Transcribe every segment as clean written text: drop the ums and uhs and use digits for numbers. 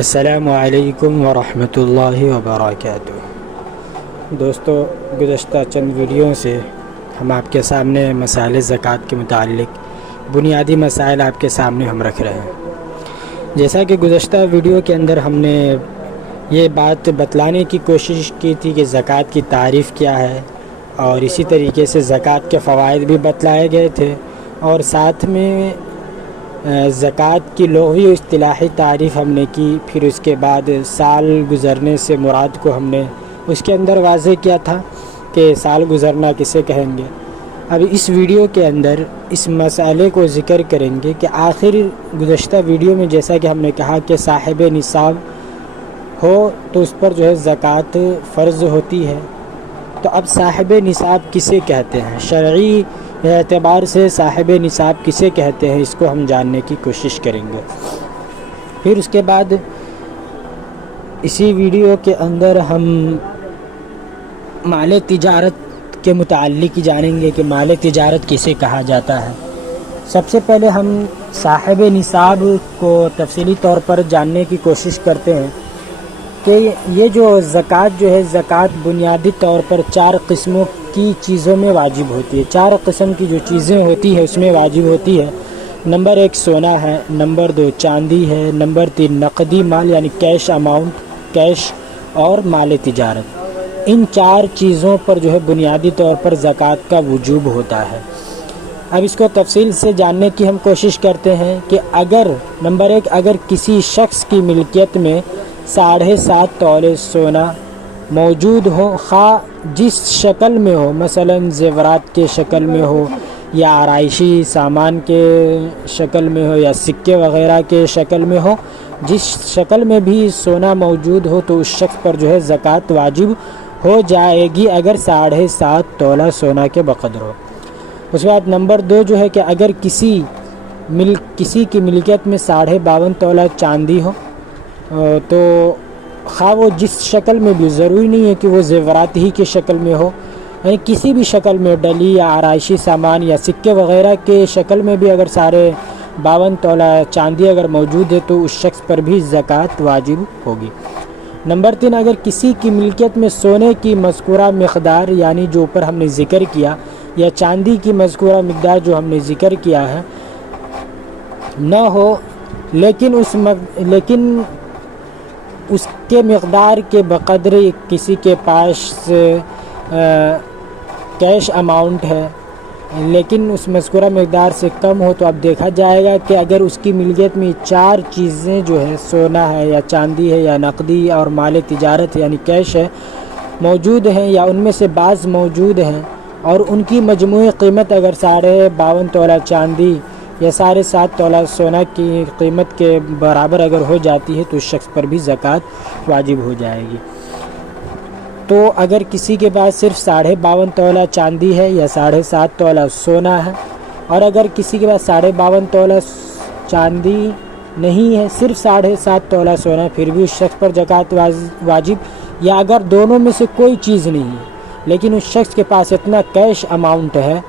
السلام علیکم ورحمۃ اللہ وبرکاتہ۔ دوستو، گزشتہ چند ویڈیو سے ہم آپ کے سامنے مسائل زکوٰۃ کے متعلق بنیادی مسائل آپ کے سامنے ہم رکھ رہے ہیں۔ جیسا کہ گزشتہ ویڈیو کے اندر ہم نے یہ بات بتلانے کی کوشش کی تھی کہ زکوٰۃ کی تعریف کیا ہے، اور اسی طریقے سے زکوٰۃ کے فوائد بھی بتلائے گئے تھے، اور ساتھ میں زکوٰۃ کی لغوی و اصطلاحی تعریف ہم نے کی۔ پھر اس کے بعد سال گزرنے سے مراد کو ہم نے اس کے اندر واضح کیا تھا کہ سال گزرنا کسے کہیں گے۔ اب اس ویڈیو کے اندر اس مسئلے کو ذکر کریں گے کہ آخر گزشتہ ویڈیو میں جیسا کہ ہم نے کہا کہ صاحب نصاب ہو تو اس پر جو ہے زکوٰۃ فرض ہوتی ہے، تو اب صاحب نصاب کسے کہتے ہیں، شرعی اعتبار سے صاحب نصاب کسے کہتے ہیں، اس کو ہم جاننے کی کوشش کریں گے۔ پھر اس کے بعد اسی ویڈیو کے اندر ہم مال تجارت کے متعلق جانیں گے کہ مال تجارت کسے کہا جاتا ہے۔ سب سے پہلے ہم صاحب نصاب کو تفصیلی طور پر جاننے کی کوشش کرتے ہیں کہ یہ جو زکوٰۃ جو ہے، زکوٰۃ بنیادی طور پر 4 قسموں کی چیزوں میں واجب ہوتی ہے۔ 4 قسم کی جو چیزیں ہوتی ہیں اس میں واجب ہوتی ہے۔ نمبر 1 سونا ہے، نمبر 2 چاندی ہے، نمبر 3 نقدی مال یعنی کیش اماؤنٹ، کیش اور مال تجارت۔ ان 4 چیزوں پر جو ہے بنیادی طور پر زکوٰۃ کا وجوب ہوتا ہے۔ اب اس کو تفصیل سے جاننے کی ہم کوشش کرتے ہیں کہ اگر نمبر 1 اگر کسی شخص کی ملکیت میں 7.5 تولے سونا موجود ہو، خواہ جس شکل میں ہو، مثلا زیورات کے شکل میں ہو یا آرائشی سامان کے شکل میں ہو یا سکے وغیرہ کے شکل میں ہو، جس شکل میں بھی سونا موجود ہو تو اس شخص پر جو ہے زکوٰۃ واجب ہو جائے گی اگر 7.5 تولہ سونا کے بقدر ہو۔ اس کے بعد نمبر 2 جو ہے کہ اگر کسی کی ملکیت میں 52.5 تولہ چاندی ہو تو خواہ وہ جس شکل میں بھی، ضروری نہیں ہے کہ وہ زیورات ہی کی شکل میں ہو، یعنی کسی بھی شکل میں ڈلی یا آرائشی سامان یا سکے وغیرہ کے شکل میں بھی اگر 52 تولہ چاندی اگر موجود ہے تو اس شخص پر بھی زکوٰۃ واجب ہوگی۔ نمبر 3 اگر کسی کی ملکیت میں سونے کی مذکورہ مقدار یعنی جو اوپر ہم نے ذکر کیا، یا چاندی کی مذکورہ مقدار جو ہم نے ذکر کیا ہے نہ ہو، لیکن اس کے مقدار کے بقدر کسی کے پاس کیش اماؤنٹ ہے لیکن اس مذکورہ مقدار سے کم ہو، تو اب دیکھا جائے گا کہ اگر اس کی ملکیت میں 4 چیزیں جو ہے، سونا ہے یا چاندی ہے یا نقدی اور مال تجارت یعنی کیش ہے، موجود ہیں یا ان میں سے بعض موجود ہیں، اور ان کی مجموعی قیمت اگر 52.5 تولہ چاندی یا 7.5 تولہ سونا کی قیمت کے برابر اگر ہو جاتی ہے تو اس شخص پر بھی زکوٰۃ واجب ہو جائے گی۔ تو اگر کسی کے پاس صرف 52.5 تولہ چاندی ہے یا 7.5 تولہ سونا ہے، اور اگر کسی کے پاس 52.5 تولہ چاندی نہیں ہے، صرف 7.5 تولہ سونا، پھر بھی اس شخص پر زکوٰۃ واجب، یا اگر دونوں میں سے کوئی چیز نہیں ہے لیکن اس شخص کے پاس اتنا کیش اماؤنٹ ہے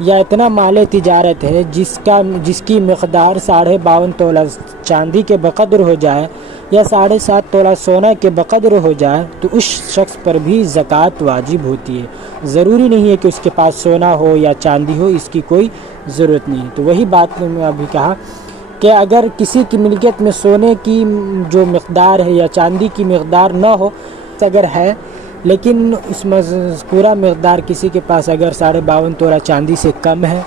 یا اتنا مال تجارت ہے جس کی مقدار 52.5 تولہ چاندی کے بقدر ہو جائے یا 7.5 تولہ سونا کے بقدر ہو جائے، تو اس شخص پر بھی زکوٰۃ واجب ہوتی ہے۔ ضروری نہیں ہے کہ اس کے پاس سونا ہو یا چاندی ہو، اس کی کوئی ضرورت نہیں ہے۔ تو وہی بات میں ابھی کہا کہ اگر کسی کی ملکیت میں سونے کی جو مقدار ہے یا چاندی کی مقدار نہ ہو، اگر ہے لیکن اس مذکورہ مقدار کسی کے پاس اگر 52.5 تولہ چاندی سے کم ہے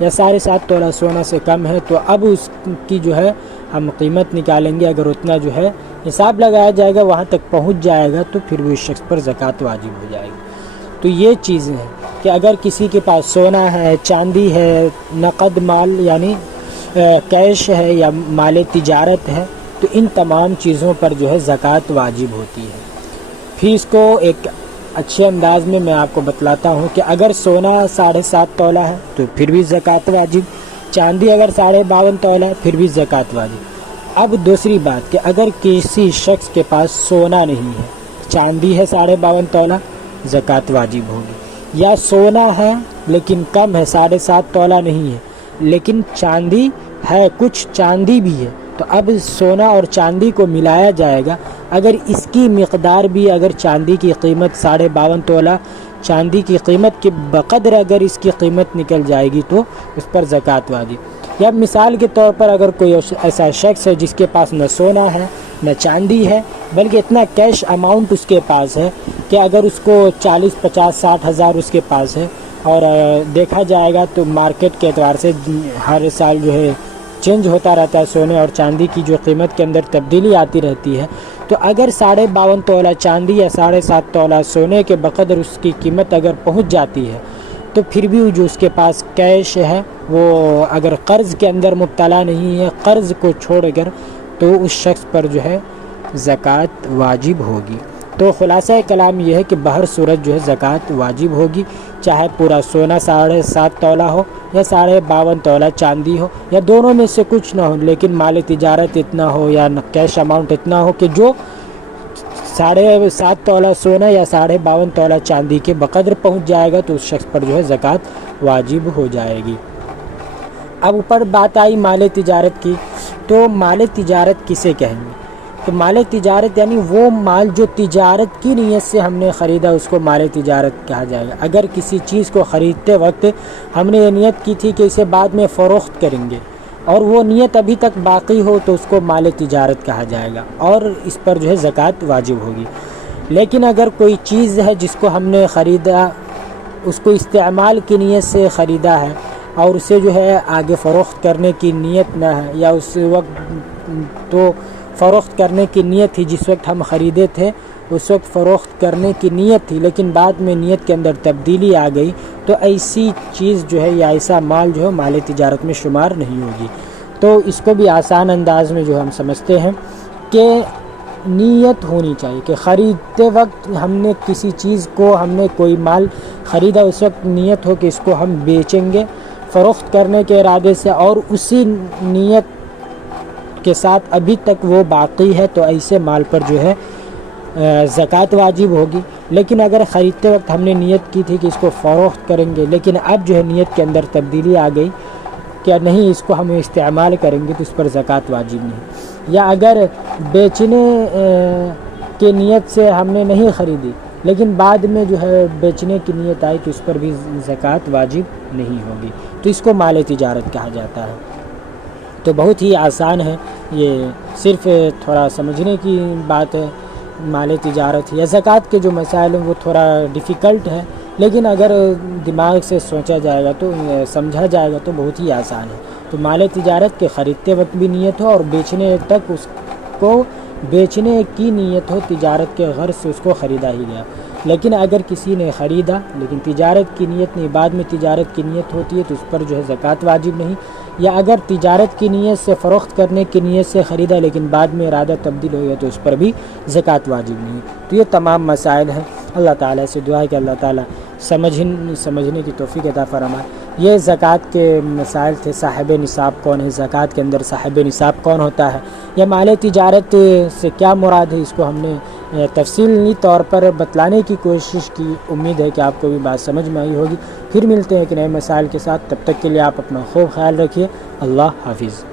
یا 7.5 تولہ سونا سے کم ہے، تو اب اس کی جو ہے ہم قیمت نکالیں گے، اگر اتنا جو ہے حساب لگایا جائے گا، وہاں تک پہنچ جائے گا تو پھر بھی اس شخص پر زکوٰۃ واجب ہو جائے گی۔ تو یہ چیزیں ہیں کہ اگر کسی کے پاس سونا ہے، چاندی ہے، نقد مال یعنی کیش ہے یا مال تجارت ہے، تو ان تمام چیزوں پر جو ہے زکوٰۃ واجب ہوتی ہے۔ پھر اس کو ایک اچھے انداز میں آپ کو بتلاتا ہوں کہ اگر سونا 7.5 تولہ ہے تو پھر بھی زکوٰۃ واجب، چاندی اگر 52.5 تولہ ہے پھر بھی زکوٰۃ واجب۔ اب دوسری بات کہ اگر کسی شخص کے پاس سونا نہیں ہے، چاندی ہے 52.5 تولہ، زکوٰۃ واجب ہوگی، یا سونا ہے لیکن کم ہے، 7.5 تولہ نہیں ہے، لیکن چاندی ہے، کچھ چاندی بھی ہے تو اب سونا اور چاندی کو ملایا جائے گا. اگر اس کی مقدار بھی اگر چاندی کی قیمت 52.5 تولہ چاندی کی قیمت کے بقدر اگر اس کی قیمت نکل جائے گی تو اس پر زکوٰۃ واجب. یا مثال کے طور پر اگر کوئی ایسا شخص ہے جس کے پاس نہ سونا ہے نہ چاندی ہے بلکہ اتنا کیش اماؤنٹ اس کے پاس ہے کہ اگر اس کو 40 50 60 ہزار اس کے پاس ہے اور دیکھا جائے گا تو مارکیٹ کے اعتبار سے ہر سال جو ہے چینج ہوتا رہتا ہے سونے اور چاندی کی جو قیمت کے اندر تبدیلی آتی رہتی ہے. تو اگر 52.5 تولہ چاندی یا 7.5 تولہ سونے کے بقدر اس کی قیمت اگر پہنچ جاتی ہے تو پھر بھی جو اس کے پاس کیش ہے وہ اگر قرض کے اندر مبتلا نہیں ہے قرض کو چھوڑ کر تو اس شخص پر جو ہے زکوٰۃ واجب ہوگی. تو خلاصہ کلام یہ ہے کہ بہر صورت جو ہے زکوٰۃ واجب ہوگی چاہے پورا سونا 7.5 تولہ ہو یا 52.5 تولہ چاندی ہو یا دونوں میں سے کچھ نہ ہو لیکن مال تجارت اتنا ہو یا کیش اماؤنٹ اتنا ہو کہ جو 7.5 تولہ سونا یا 52.5 تولہ چاندی کے بقدر پہنچ جائے گا تو اس شخص پر جو ہے زکوٰۃ واجب ہو جائے گی. اب اوپر بات آئی مال تجارت کی. تو مال تجارت کسے کہیں گے؟ تو مال تجارت یعنی وہ مال جو تجارت کی نیت سے ہم نے خریدا اس کو مال تجارت کہا جائے گا. اگر کسی چیز کو خریدتے وقت ہم نے یہ نیت کی تھی کہ اسے بعد میں فروخت کریں گے اور وہ نیت ابھی تک باقی ہو تو اس کو مال تجارت کہا جائے گا اور اس پر جو ہے زکوٰۃ واجب ہوگی. لیکن اگر کوئی چیز ہے جس کو ہم نے خریدا اس کو استعمال کی نیت سے خریدا ہے اور اسے جو ہے آگے فروخت کرنے کی نیت نہ ہے یا اس وقت تو فروخت کرنے کی نیت تھی جس وقت ہم خریدے تھے اس وقت فروخت کرنے کی نیت تھی لیکن بعد میں نیت کے اندر تبدیلی آ گئی تو ایسی چیز جو ہے یا ایسا مال جو ہے مال تجارت میں شمار نہیں ہوگی. تو اس کو بھی آسان انداز میں جو ہم سمجھتے ہیں کہ نیت ہونی چاہیے کہ خریدتے وقت ہم نے کسی چیز کو ہم نے کوئی مال خریدا اس وقت نیت ہو کہ اس کو ہم بیچیں گے فروخت کرنے کے ارادے سے اور اسی نیت کے ساتھ ابھی تک وہ باقی ہے تو ایسے مال پر جو ہے زکوٰۃ واجب ہوگی. لیکن اگر خریدتے وقت ہم نے نیت کی تھی کہ اس کو فروخت کریں گے لیکن اب جو ہے نیت کے اندر تبدیلی آ گئی کہ نہیں اس کو ہم استعمال کریں گے تو اس پر زکوٰۃ واجب نہیں. یا اگر بیچنے کے نیت سے ہم نے نہیں خریدی لیکن بعد میں جو ہے بیچنے کی نیت آئی تو اس پر بھی زکوٰۃ واجب نہیں ہوگی تو اس کو مال تجارت کہا جاتا ہے. تو بہت ہی آسان ہے یہ صرف تھوڑا سمجھنے کی بات ہے. مال تجارت یا زکوٰۃ کے جو مسائل ہیں وہ تھوڑا ڈیفیکلٹ ہے لیکن اگر دماغ سے سوچا جائے گا تو سمجھا جائے گا تو بہت ہی آسان ہے. تو مال تجارت کے خریدتے وقت بھی نیت ہو اور بیچنے تک اس کو بیچنے کی نیت ہو تجارت کے غرض سے اس کو خریدا ہی گیا. لیکن اگر کسی نے خریدا لیکن تجارت کی نیت نہیں بعد میں تجارت کی نیت ہوتی ہے تو اس پر جو ہے زکوٰۃ واجب نہیں. یا اگر تجارت کی نیت سے فروخت کرنے کی نیت سے خریدا لیکن بعد میں ارادہ تبدیل ہو گیا تو اس پر بھی زکوٰۃ واجب نہیں. تو یہ تمام مسائل ہیں. اللہ تعالیٰ سے دعا ہے کہ اللہ تعالیٰ سمجھنے کی توفیق عطا فرمائے. یہ زکوٰۃ کے مسائل تھے. صاحب نصاب کون ہے, زکوٰۃ کے اندر صاحب نصاب کون ہوتا ہے, یا مال تجارت سے کیا مراد ہے, اس کو ہم نے تفصیلی طور پر بتلانے کی کوشش کی. امید ہے کہ آپ کو بھی بات سمجھ میں آئی ہوگی. پھر ملتے ہیں ایک نئے مسائل کے ساتھ. تب تک کے لیے آپ اپنا خوب خیال رکھیے. اللہ حافظ.